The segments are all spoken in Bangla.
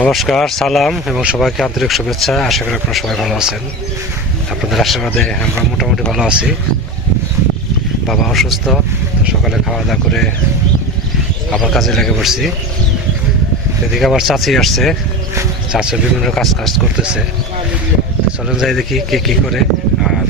নমস্কার, সালাম এবং সবাইকে আন্তরিক শুভেচ্ছা। আশা করি আপনারা সবাই ভালো আছেন। আপনাদের আশীর্বাদে আমরা মোটামুটি ভালো আছি। বাবা অসুস্থ সকালে খাওয়া দাওয়া করে আবার কাজে লেগে পড়ছি। এদিকে আবার চাচি আসছে। চাচি বিভিন্ন কাজ কাজ করতেছে চলেন যাই দেখি কে কি করে। আর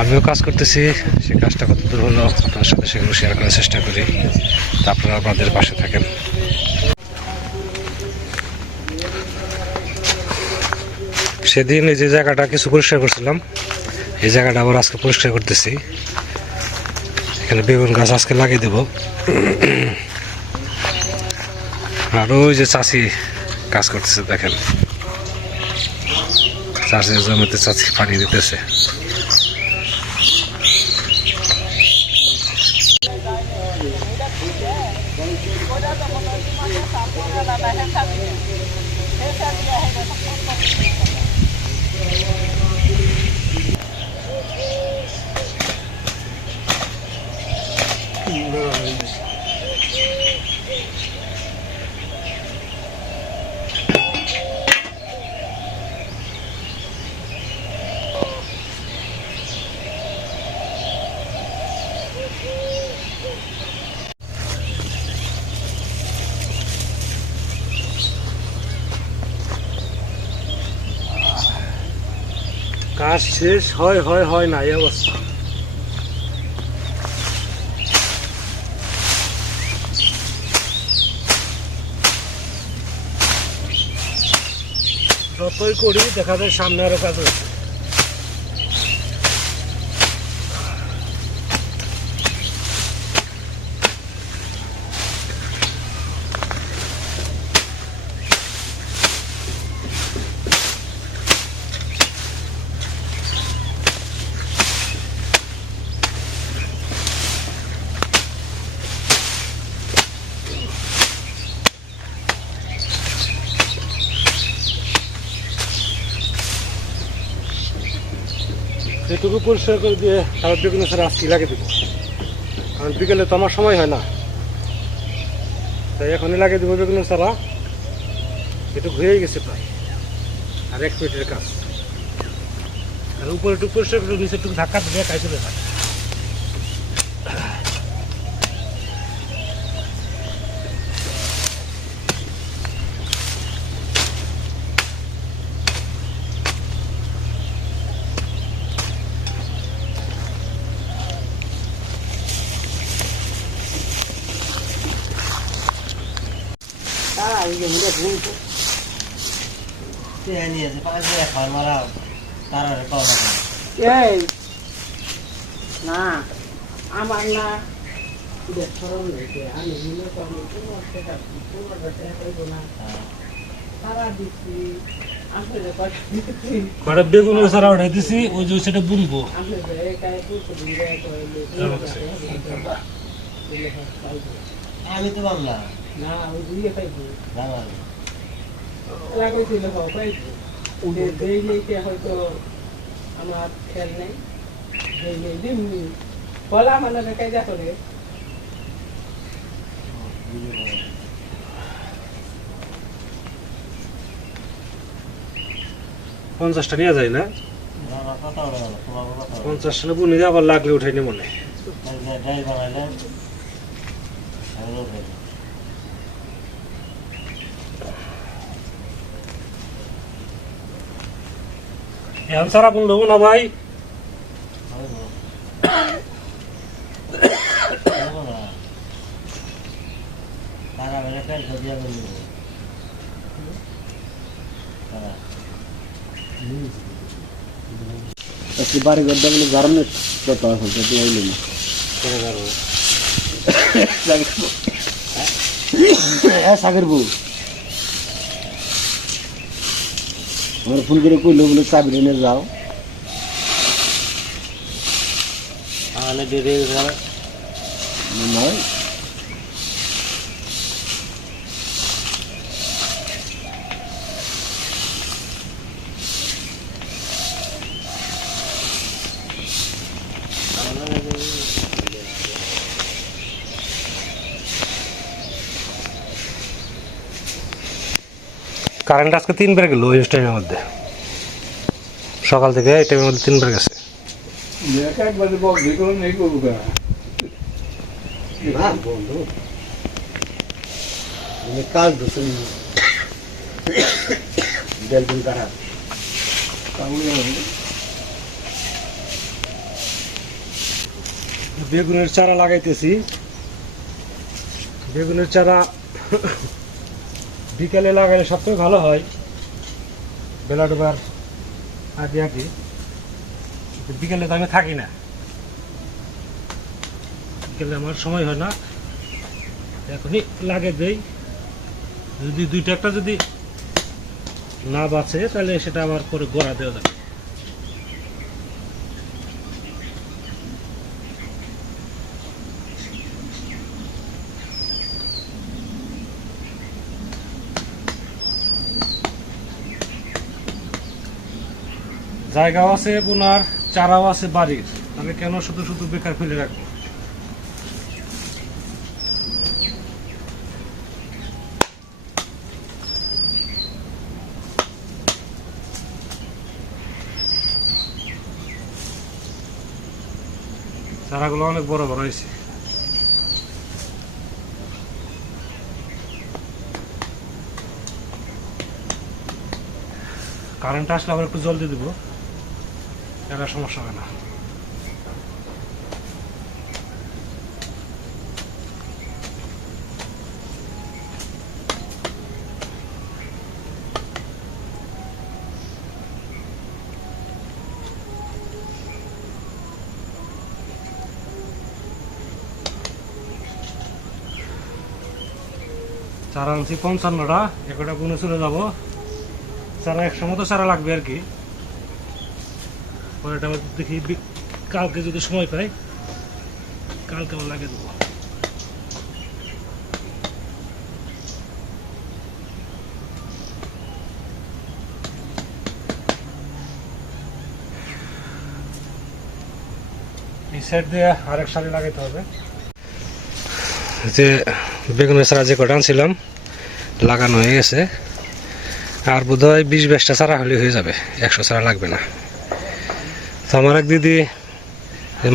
আমিও কাজ করতেছি। সেই কাজটা কত দূর হলো আপনার সাথে সেগুলো শেয়ার করার চেষ্টা করি। তা আপনারা আমাদের পাশে থাকেন। সেদিন এই যে জায়গাটা কিছু পরিষ্কার করছিলাম, এই জায়গাটা আবার আজকে পরিষ্কার করতেছি। এখানে বেগুন গাছ আজকে লাগিয়ে দেব। আর ওই যে চাষি কাজ করতেছে, দেখেন। চাষের জমিতে চাষি পানি দিতেছে। কাজ শেষ হয় হয় হয় না এই অবস্থা করি দেখা যায় সামনে আরও কাজ হচ্ছে। এটুকু পরিষ্কার করে দিয়ে তার বেগুন স্যার আজকে লাগিয়ে দেবো। কারণ বিকেলে তো আমার সময় হয় না। তাই এখনই লাগিয়ে দেবো বেগুন সারা একটু ঘুরেই গেছে প্রায়। আর এক মিনিটের কাজ। আর উপরে একটু পরিষ্কার করে নিচে একটু ধাক্কা দিয়ে কাজ চলে থাকে তারা ওই যে মুখে ঘুমতো তুই নিয়ে যে পাঁচ দিয়ে খাওয়ার মারা তারা পাওয়া যাবে না। এই না আমার না স্মরণ হয়েছে আমি মনে করি কোনো টাকা কোনো টাকা করব না। তারা দিচ্ছি কটা বেগুন সারা উঠাই দিছি ওই যে সেটা বুনবো আমি তো বাংলা না ওই দুইয়ে পাইবো বাঙালি লাগাইছিল পাইবো দেই হয়তো আমার খেয়াল নেই দেই নেই দিমনি বলা মানে করে পঞ্চাশটা নিয়ে যায় না? বলে পঞ্চাশটা বুনে দিয়ে আবার লাগলে উঠাই নি মনে ড্রাই বানাইলে আমি উঠে এখন সারা বুনলো না ভাই তারা। বেলা পেট দিয়ে বলল তারা আজকে বাড়ি ঘর দেখলে গরমের কত আছে যদি আইলে না হ্যাঁ? সাগর বউ। আমার ফোন করে কইলো বলে চাবি এনে যাও। আমাদের দেরি হয়ে গেল নয়। কারেন্ট আজকে তিনবার গেল ওই টাইমের মধ্যে। সকাল থেকে এই টাইমের মধ্যে তিনবার গেছে। বেগুনের চারা লাগাইতেছি। বেগুনের চারা বিকেলে লাগালে সবথেকে ভালো হয়। বেলা ডোবার আগে আগে। বিকেলে তো আমি থাকি না। বিকেলে আমার সময় হয় না। এখনই লাগে দেই। যদি দুইটা একটা যদি না বাঁচে, তাহলে সেটা আমার পরে গোড়া দেওয়া যাবে। জায়গাও আছে আপনার চারাও আছে বাড়ির। তাহলে কেন শুধু শুধু বেকার ফেলে রাখব? চারাগুলো অনেক বড় বড় হয়েছে। কারেন্ট আসলে আবার একটু জল দিয়ে দেবো। এটা সমস্যা হবে না। চারা আনছি পঞ্চান্নটা একটা গুনে চলে যাব। চারা একশো মতো চারা লাগবে আর কি। পরেটা আবার দেখি কালকে যদি সময় পাই, কালকে আবার লাগিয়ে দেবো। সাইড দিয়ে আরেক সারি লাগাইতে হবে। যে বেগুনের চারা যে কটা আনছিলাম, লাগানো হয়ে গেছে। আর বোধ হয় বিশ বাইশটা চারা হলে হয়ে যাবে, একশো চারা লাগবে না। তো আমার এক দিদি,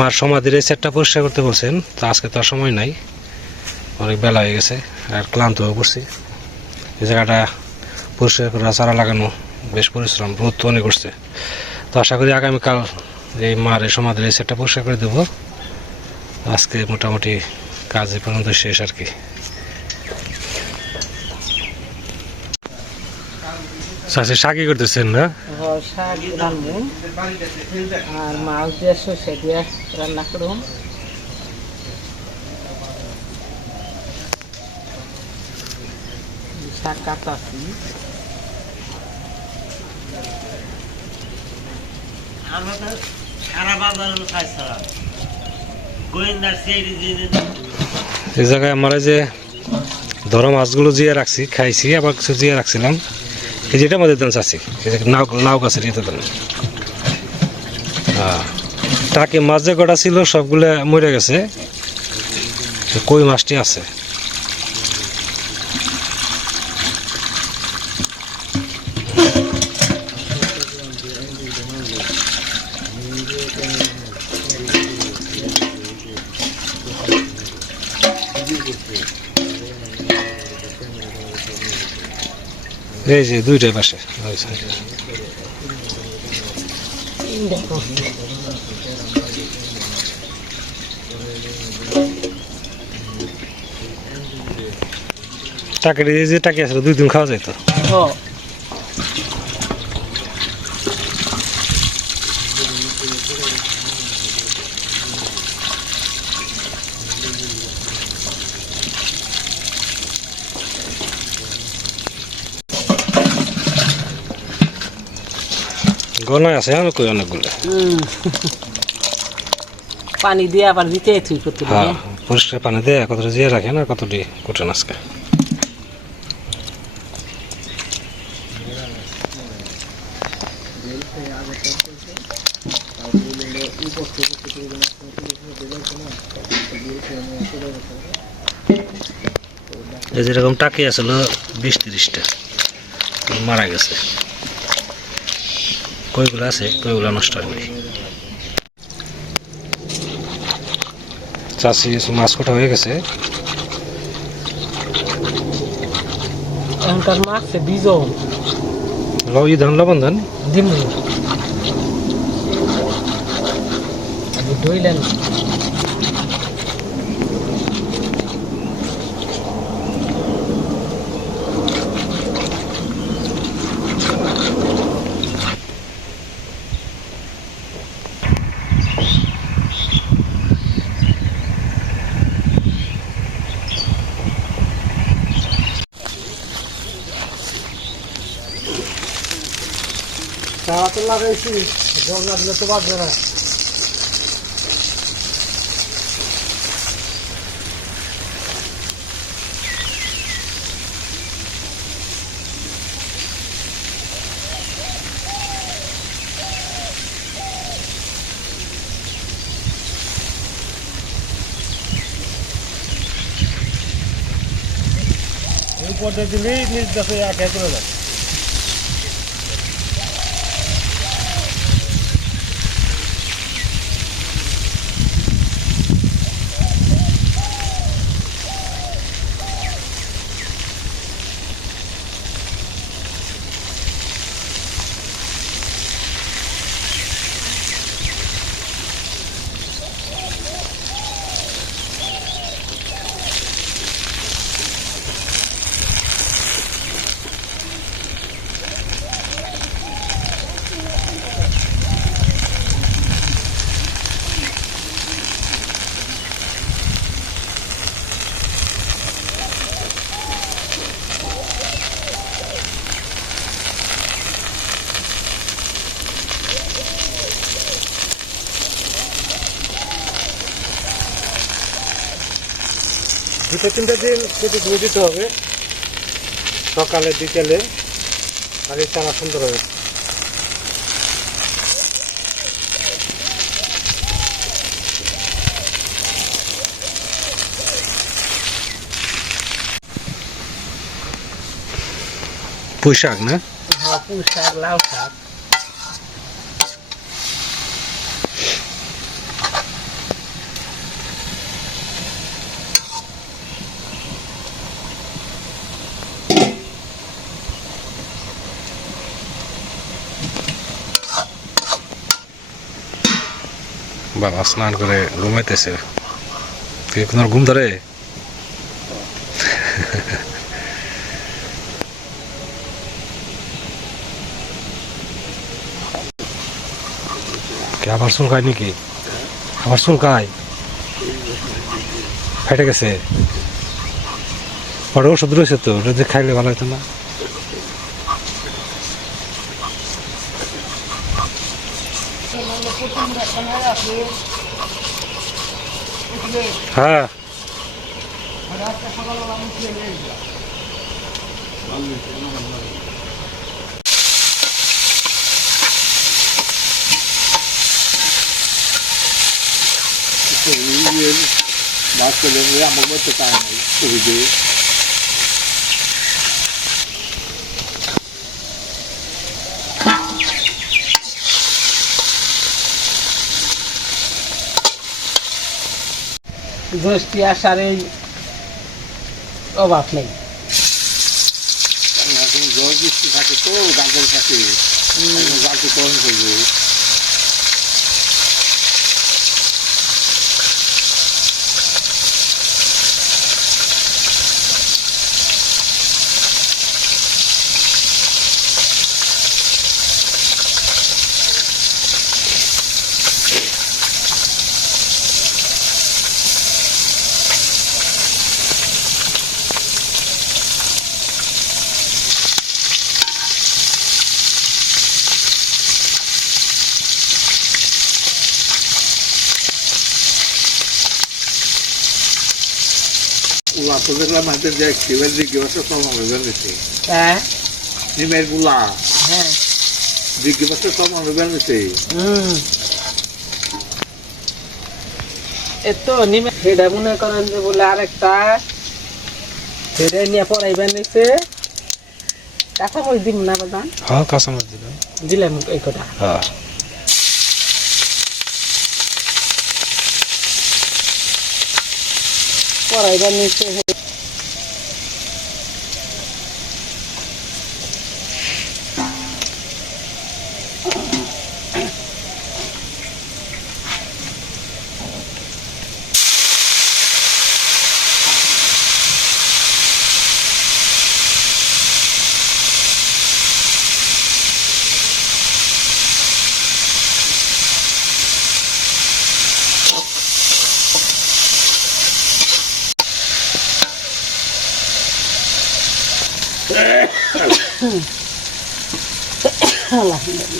মার সমাধির এই সেটটা পরিষ্কার করতে বলছেন, তো আজকে তো আর সময় নাই। অনেক বেলা হয়ে গেছে, আর ক্লান্ত হয়ে পড়ছি। এই জায়গাটা পরিষ্কার করা চারা লাগানো বেশ পরিশ্রম, রোদ তো অনেক করছে তো আশা করি আগামীকাল এই মার এই সমাধির এই সেটটা পরিষ্কার করে দেবো। আজকে মোটামুটি কাজ এ পর্যন্ত শেষ আর কি। চাষি শাকি করতেছেন না? শাক রান্নু আর মাছ দিয়ে সর্ষে দিয়ে রান্না করুন। শাক কাটাছি আমরা সারা বাজার গোয়েন্দার এই জায়গায় আমরা যে ধরো মাছগুলো জিয়ে রাখছি খাইছি আবার কিছু জিয়ে রাখছিলাম। এই যেটা আমাদের দেন চাষি নাও নাও গাছের এটা দেন। টাকি মাছ যে কটা ছিল সবগুলো মরে গেছে। কই মাছটি আছে? এই যে দুইটাই পাশে। টাকি এই যে টাকি আছে দুই দিন খাওয়া যায় তো গনায় আছে আমি কই অনেকগুলো। পানি দিয়ে আবার দিতে তুই করতে হ্যাঁ পরিষ্কার পানি দিয়ে কতটা জিয়ে রাখেন আর কতটি কুটেন আজকে? যেরকম টাকি আসলো বিশ তিরিশটা মারা গেছে। কইগুলো আছে কইগুলো নষ্ট হয়নি চাষি কিছু মাছ কটা হয়ে গেছে? এখনকার মাছে বীজ ল ই ধান লবণ ধান। দিম। দইলেন চারা তো লাগাইছি জল না দিলে তো বাঁচবে না এই পদ্ধতি দিলেই নিজ দেশে এক এক করে যাবে দুটো তিনটে দিন কেটে ধুয়ে দিতে হবে। সকালে বিকেলে। আর এই চারা সুন্দর হবে পুঁই না? হ্যাঁ লাউ শাক। বাবা স্নান করে ঘুমাইতেছে। এখন ঘুম ধরে? আবার আবার চুলকায় নাকি? আবার চুলকায় ফেটে গেছে? ওটা ওষুধ রয়েছে তো ওটা যে খাইলে ভালো হতো না। হ্যাঁ বাদ করলেন আমার মধ্যে তাই জ্যৈষ্ঠী আসার এই অভাব নেই। জল বৃষ্টি থাকে তো থাকে কম করবে Ula, to দেখলাম হাতে যে কেবেল দিকে বছর কম হবে বেরোচ্ছে হ্যাঁ। নিমেরগুলা। হ্যাঁ। দিকে বছর কম হবে বেরোচ্ছে হুম। এতো নিমে সেটা মনে করেন যে বলে আরেকটা। সেটা নিয়ে পড়াইবেন নিছে। কাঁচামরিচ দিন না বাজান? হ্যাঁ কাঁচামরিচ দিবেন দিলাম এই কটা। হ্যাঁ। কড়াইবার নিচে definitely.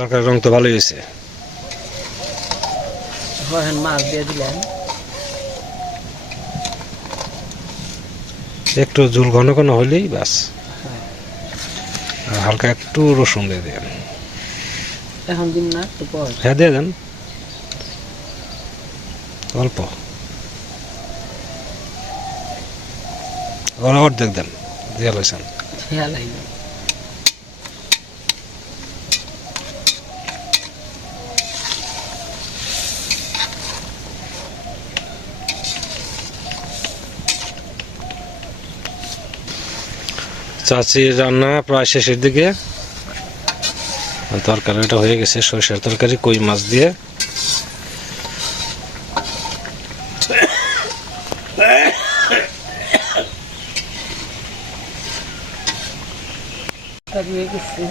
তরকারির রং তো ভালোই হয়েছে। হ্যাঁ মাছ দিয়ে দিলেন। একটু ঝুল ঘন ঘন হলেই ব্যাস। আর হালকা একটু রসুন দিয়ে দেন এখন দিন না একটু পর। হ্যাঁ দিয়ে দেন। অল্প। অর্ধেক দেন। দিয়ে লইছেন। চাচির রান্না প্রায় শেষের দিকে। তরকারিটা হয়ে গেছে সরিষার তরকারি কই মাছ দিয়ে গেছি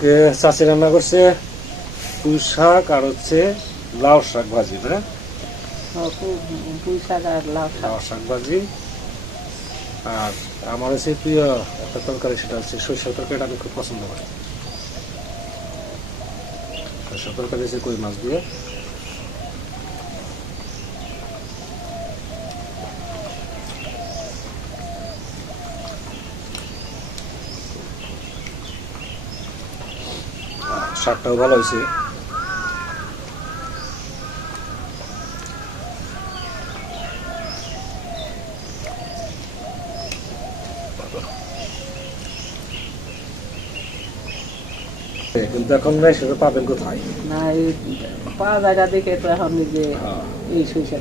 আজকে চাষি রান্না করছে পুঁই শাক আর হচ্ছে লাউ শাক ভাজি হ্যাঁ? পুঁই শাক আর লাউ শাক। লাউ শাক ভাজি। আর আমার হচ্ছে প্রিয় একটা তরকারি সেটা হচ্ছে সরিষা তরকারিটা আমি খুব পছন্দ করি। সরিষা তরকারি হচ্ছে কই মাছ দিয়ে? শাকটাও ভালো হয়েছে। কিন্তু এখন নাই সেটা পাবেন কোথায়? না এই পাওয়া জায়গা দেখে তো এখন নিজে এই সরিষা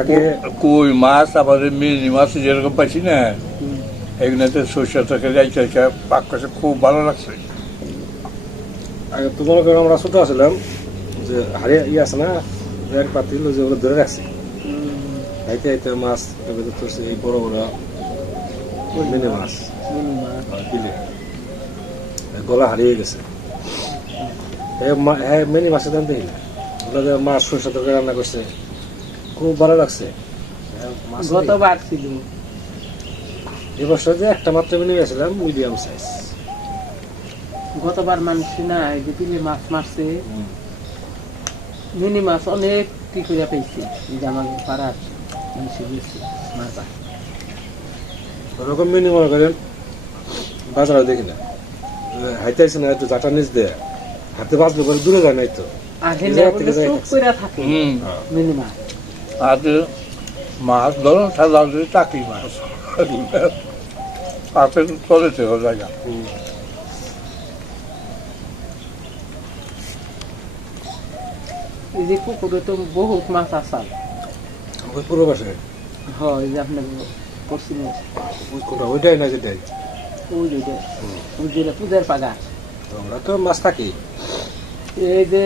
আগে কই মাছ আবার মিনি মাছ যেরকম পাইছি না এগুলোতে সরষে তরকারি পাক করছে খুব ভালো লাগছে। আগে তো মনে আমরা ছোট ছিলাম যে হারিয়ে ইয়ে আছে না এক পাতিল যে ওগুলো ধরে রাখছি। খাইতে খাইতে মাছ ভিতর তো এই বড় বড় মিনি মাছ। বিলে গলা হারিয়ে গেছে। হ্যাঁ মিনি মাছের দাম দেখি ওগুলো যে মাছ সরষে তরকারি রান্না করছে খুব ভালো লাগছে। গতবার ছিল। এবছর যে একটা মাত্র মিনি গেছিলাম মিডিয়াম সাইজ গতবার মানুষ না যে বিলে মাছ মারছে। মিনি মাছ অনেক কি করে পেয়েছে যে আমাদের পাড়ার মানুষ গেছে মারবা ওরকম মিনি মনে করেন বাজারে দেখি না। হাইতে না একটু জাটা নিচ দেয়। হাতে বাঁচবে বলে দূরে যায় নাই তো। মিনি আর মাছ ধরো সাধারণত চাকরি মাছ। জায়গা। এই যে পুকুরে তো বহুত মাছ আসাল পুরো হয় এই যে আপনার পশ্চিম ওই ওইটাই না যেটাই ওই ওই পূজার পাগা আমরা তো মাছ থাকি। এই যে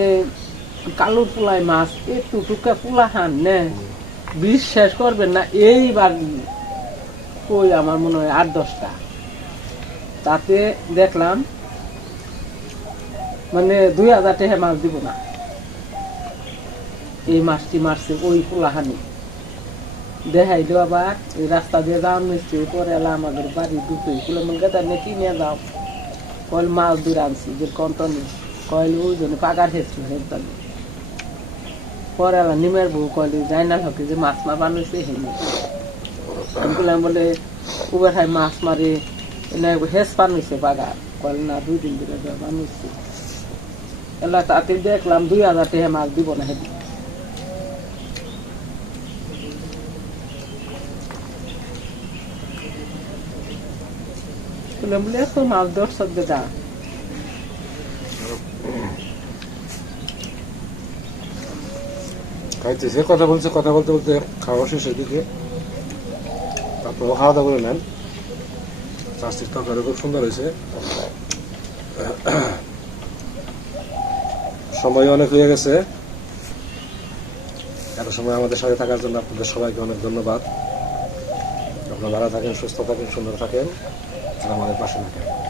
কালো পোলাই মাছ একটু টুকা পোলা খান নে। বিশ্বাস করবেন না এইবার কই আমার মনে হয় আট দশটা। তাতে দেখলাম মানে দুই হাজার টাকা মাছ দিব না। এই মাছটি মারছে ওই পোলাহানি দেখাইলো আবার, এই রাস্তা দিয়ে যাওয়ার নিশ্চয়ই পরে এলা আমাদের বাড়ি দুটো কুলো মনে তার নেটি নিয়ে যাও? কল মাছ দূর আনছি, যে কন্তনি কয়েল ওই জন্য পাকার হেসছিল হেসতাম পরে এলা নিমের বউ কয়লি যাই না হকে যে মাছ মা বানাইছে হেনি বললাম বলে, উবার খাই মাছ মারে, এনে হেস বানাইছে পাকা কয়েল না, দুই দিন ধরে বানাইছে। এলা তাতে দেখলাম, দুই হাজার টাকা মাছ দিব না হেদি বললাম বলে এত মাছ দর্শক দেখা খাইতেছে কথা বলছে কথা বলতে বলতে খাওয়া শেষের দিকে তারপর খাওয়া দাওয়া করে নেন চাষটির তরকারি খুব সুন্দর হয়েছে সময় অনেক হয়ে গেছে এত সময় আমাদের সাথে থাকার জন্য আপনাদের সবাইকে অনেক ধন্যবাদ আপনারা ভালো থাকেন সুস্থ থাকেন সুন্দর থাকেন আর আমাদের পাশে থাকেন